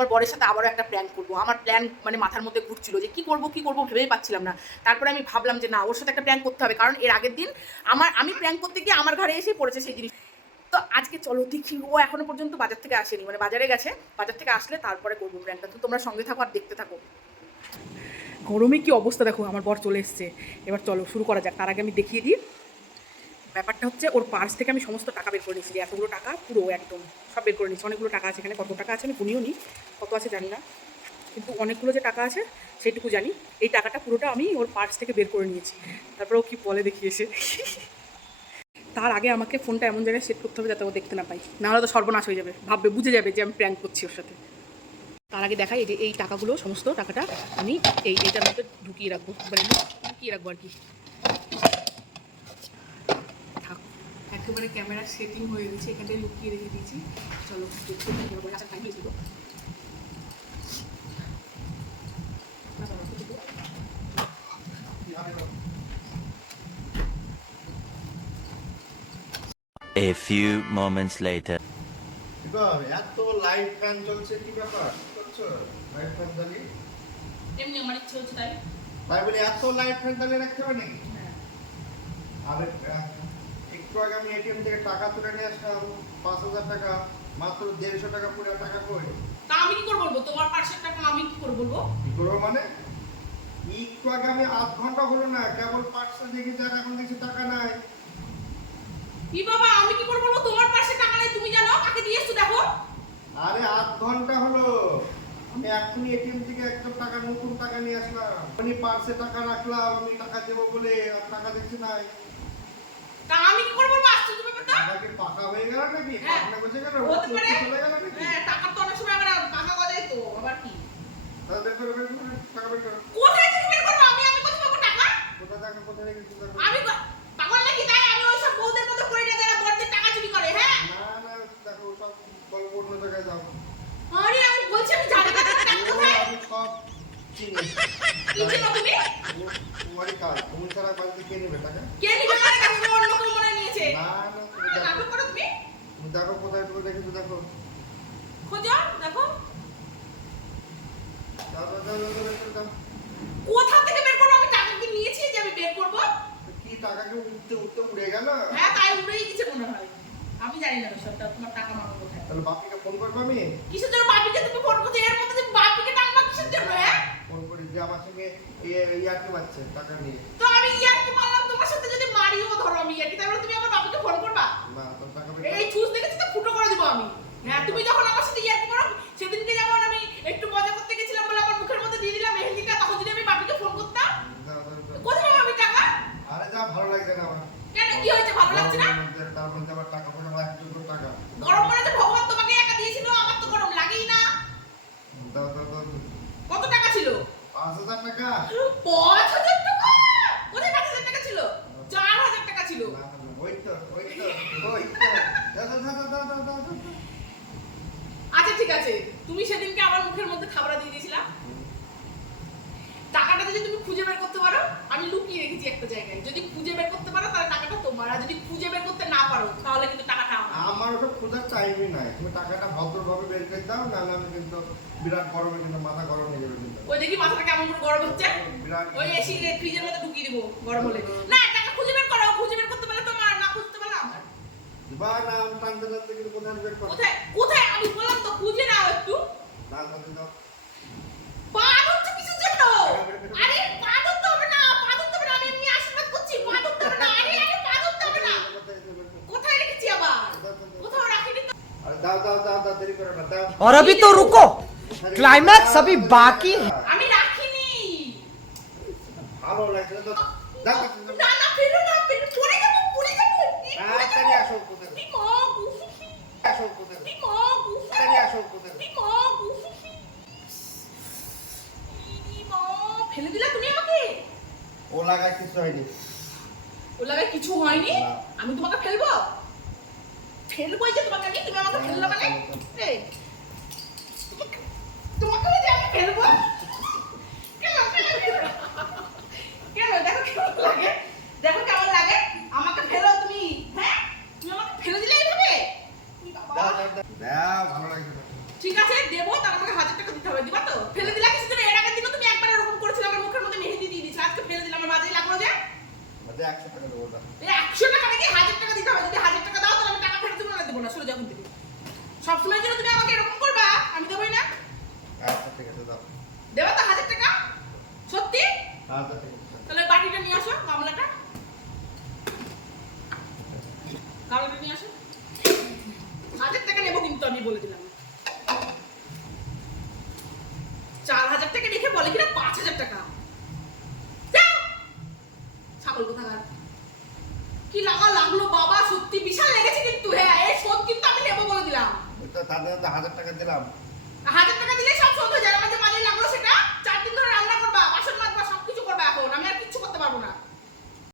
আমার বরের সাথে আবারও একটা প্ল্যান করবো। আমার প্ল্যান মানে মাথার মধ্যে ঘুরছিল যে কী করবো ভেবেই পাচ্ছিলাম না। তারপরে আমি ভাবলাম যে না, ওর সাথে একটা প্ল্যান করতে হবে, কারণ এর আগের দিন আমি প্ল্যান করতে গিয়ে আমার ঘরে এসেই পড়েছে সেই জিনিস। তো আজকে চলো দেখি, ও এখনো পর্যন্ত বাজার থেকে আসেনি, মানে বাজারে গেছে, বাজার থেকে আসলে তারপরে করবো প্ল্যানটা। তো তোমরা সঙ্গে থাকো আর দেখতে থাকো। গরমে কি অবস্থা দেখো, আমার বর চলে এসছে। এবার চলো শুরু করা যাক। তার আগে আমি দেখিয়ে দিই ব্যাপারটা হচ্ছে, ওর পার্স থেকে আমি সমস্ত টাকা বের করে নিয়েছি, এতগুলো টাকা পুরো একদম সব বের করে নিয়েছি। অনেকগুলো টাকা আছে এখানে, কত টাকা আছে আমি গুনিও নি, কত আছে জানি না, কিন্তু অনেকগুলো যে টাকা আছে সেইটুকু জানি। এই টাকাটা পুরোটা আমি ওর পার্স থেকে বের করে নিয়েছি। তারপরে ও কী বলে দেখিয়েছে। তার আগে আমাকে ফোনটা এমন জায়গায় সেট করতে হবে যাতে ও দেখতে না পাই, নাহলে তো সর্বনাশ হয়ে যাবে, ভাববে, বুঝে যাবে যে আমি প্র্যাঙ্ক করছি ওর সাথে। তার আগে দেখাই, এই যে এই টাকাগুলো, সমস্ত টাকাটা আমি এইটার মধ্যে ঢুকিয়ে রাখবো, মানে ঢুকিয়ে রাখবো আর কি। থাক, একেবারে ক্যামেরা সেটিং হয়ে গেছে, এখানটায় লুকিয়ে রেখে দিয়েছি। চলো দেখতে থাকি। আচ্ছা টাইম হয়েছিল। A few moments later. এত লাইট ফ্যান চলছে, কি ব্যাপার করছো? লাইট ফ্যান জ্বালিয়ে এমনি আমার ইচ্ছে হচ্ছে তাই। ভাই বলি এত লাইট ফ্যান জ্বালিয়ে রাখতে হবে নাকি? আরে একটু আগে আমি এটিএম থেকে টাকা তুলে নিয়ে আসলাম 5,000 টাকা, মাত্র 150 টাকা পুরো টাকা কই? তা আমি কি করে বলবো তোমার পার্সের টাকা আমি কি করে বলবো? কি করবো মানে? একটু আগে আমি আধ ঘন্টা হলো না, কেবল পার্সে দেখেছি আর এখন দেখছি টাকা নাই। কি বাবা, আমি কি করে বলবো তোমার পার্সে টাকা নেই? তুমি জানো কাকে দিয়েছো দেখো। আরে আধ ঘন্টা হলো, আমি এখনই এটিএম থেকে একটা টাকা, নতুন টাকা নিয়ে আসলাম। আমি পার্সে টাকা রাখলাম, আমি টাকা দেবো বলে, আর টাকা দেখছি নাই। তা আমি কি করে বলবো? আশ্চর্য ব্যাপারটা। টাকা কি পাকা হয়ে গেল নাকি? হ্যাঁ, পাকনা গজে গেল? হতে পারে। চলে গেল নাকি? হ্যাঁ, টাকা তো অনেক সময় আবার পাকা গজায় তো, আবার কি? তাহলে বের করো, টাকা বের করো। কোথায় থেকে বের করবো? আমি কোথায় পাবো টাকা? কোথায় টাকা, কোথায় রেখেছো দেখো। আমি পাগল নাকি? তাই আমি ওইসব বউদের মতো করি না যারা বড়দের টাকা চুরি করে। হ্যাঁ, না দেখো, সব গল্প অন্য জায়গায় যাও। আরে আমি বলছি আমি জানি না টাকা কোথায়। আমি সব চিনি। কি ছিল তুমি? তোমারই কাজ, তুমি ছাড়া বাড়িতে কে নেবে টাকা? কে নিবে মানে? তুমি অন্য কেউ মনে নিয়েছে? না তুমি দেখো, নাটক করো তুমি। তুমি দেখো কোথায় তুমি রেখেছো দেখো। খোঁজো, দেখো দাও। কোথা থেকে বের করবো? আমি টাকা কি নিয়েছি যে আমি বের করবো? কি টাকা কি উঠতে উঠতে উড়ে গেল? হ্যাঁ, তাই উড়েই গেছে মনে হয়। আমি জানি না সবটা, তোমার টাকা মামা কোথায়। তাহলে বাপিকে ফোন করবো আমি? কিসের জন্য বাপিকে তুমি ফোন করছো? এর মধ্যে তুমি বাপিকে টাকা কিসের জন্য? হ্যাঁ, ফোন করি যে আমার সঙ্গে ইয়ার্কি মারছে টাকা নিয়ে। তো আমি ইয়ার্কি মারলাম তোমার সাথে, যদি মারিও ধরো আমি ইয়ার্কি, তাহলে তুমি আমার বাপিকে ফোন করবা? না তোর টাকা এই চুজ দেখেছি তো, ফুটো করে দিব আমি। হ্যাঁ, তুমি যখন আমার সাথে ইয়ার্কি করো, সেদিনকে যেমন আমি একটু মজা করতে গেছিলাম বলে আমার মুখের মধ্যে দিয়ে দিলাম মেহেন্দিটা, তখন যদি আমি বাপিকে ফোন করতাম, কোথায় পাবো আমি টাকা? আরে যা, ভালো লাগছে না আমার। কেন, কি হয়েছে? ভালো লাগছে না? তার মধ্যে আবার টাকা পয়সা আমার একটু টাকা। গরম মানে তো ভগবান তোমাকে একা দিয়েছিল, আমার তো গরম লাগেই না। দাও। কত টাকা ছিল? 5,000 টাকা। 5,000 টাকা? কোথায় 5,000 টাকা ছিল? 4,000 টাকা ছিল। না, ওই তো। দাও। আচ্ছা ঠিক আছে, তুমি সেদিনকে আমার মুখের মধ্যে খাবার দিয়ে দিয়েছিলা, টাকাটা যদি তুমি খুঁজে বের করতে পারো, আমি লুকিয়ে রেখেছি একটা জায়গায়, যদি খুঁজে বের করতে পারো তাহলে টাকাটা তোমার, আর যদি খুঁজে বের করতে না পারো তাহলে কিন্তু টাকাটা আমার। আমার ওসব খোঁজার টাইমই নাই, তুমি টাকাটা ভদ্রভাবে বের করে দাও, নাহলে আমি কিন্তু বিরাট গরমে কিন্তু মাথা গরম হয়ে যাবে কিন্তু। ওই দেখি মাথাটা কেমন করে গরম হচ্ছে, ওই এসি ফ্রিজের মধ্যে ঢুকিয়ে দিব গরম হলে। না, টাকা খুঁজে বের করো, খুঁজে বের করতে পারলে তোমার, না খুঁজতে পারলে আমার। বা না, আমি টানতে কিন্তু কোথায় বের করো? কোথায় আমি বললাম তো, খুঁজে নাও একটু। দাও। পা ধরছো কিসের জন্য? আরে পা ধরতে হবে না, আমি এমনি আশীর্বাদ করছি, পা ধরতে হবে না। আরে পা ধরতে হবে না। কোথায় রেখেছি আবার? কোথাও রাখিনি তো। अरे दाओ देरी करो ना दाओ। और अभी तो रुको, क्लाइमैक्स अभी बाकी है। আমি রাখিনি। ভালো লাগছে তো দাও। না ফেলো না, পড়ে যাবো। তাড়াতাড়ি আসো কোথায়? আসো কোথায়? তাড়াতাড়ি আসো কোথায়? ফেলে দিলা তুমি আমাকে? ও লাগায় কিছু হয়নি। ও লাগায় কিছু হয়নি? না। আমি তোমাকে ফেলবো এই যে তোমাকে, তুমি আমাকে ফেললা মানে? এই তোমাকে যে আমি ফেলবো? কেন দেখো কেমন লাগে, দেখো কেমন লাগে। আমাকে ফেলো তুমি, হ্যাঁ তুমি আমাকে ফেলে দিলে এইভাবে? দাও ভালো লাগছে। ঠিক আছে দেবো, তার আমাকে 1,000 আচ্ছা ঠিক আছে। তাহলে বাটিটা নিয়ে আসো, গামলাটা নিয়ে আসো। 1000 টাকা নেবো কিন্তু আমি বলে দিলাম। 4000 টাকা রেখে বলে কিনা 5000 টাকা। যাও! ছাগল কোথাকার। কি লাগলো বাবা, সত্যি বিশাল লেগেছে কিন্তু। হ্যাঁ, এই শোধ কিন্তু আমি নেবো বলে দিলাম। তাদের 1000 টাকা দিলাম। 1000 টাকা দিলে সব শোধ হয়ে যায়। আমার যে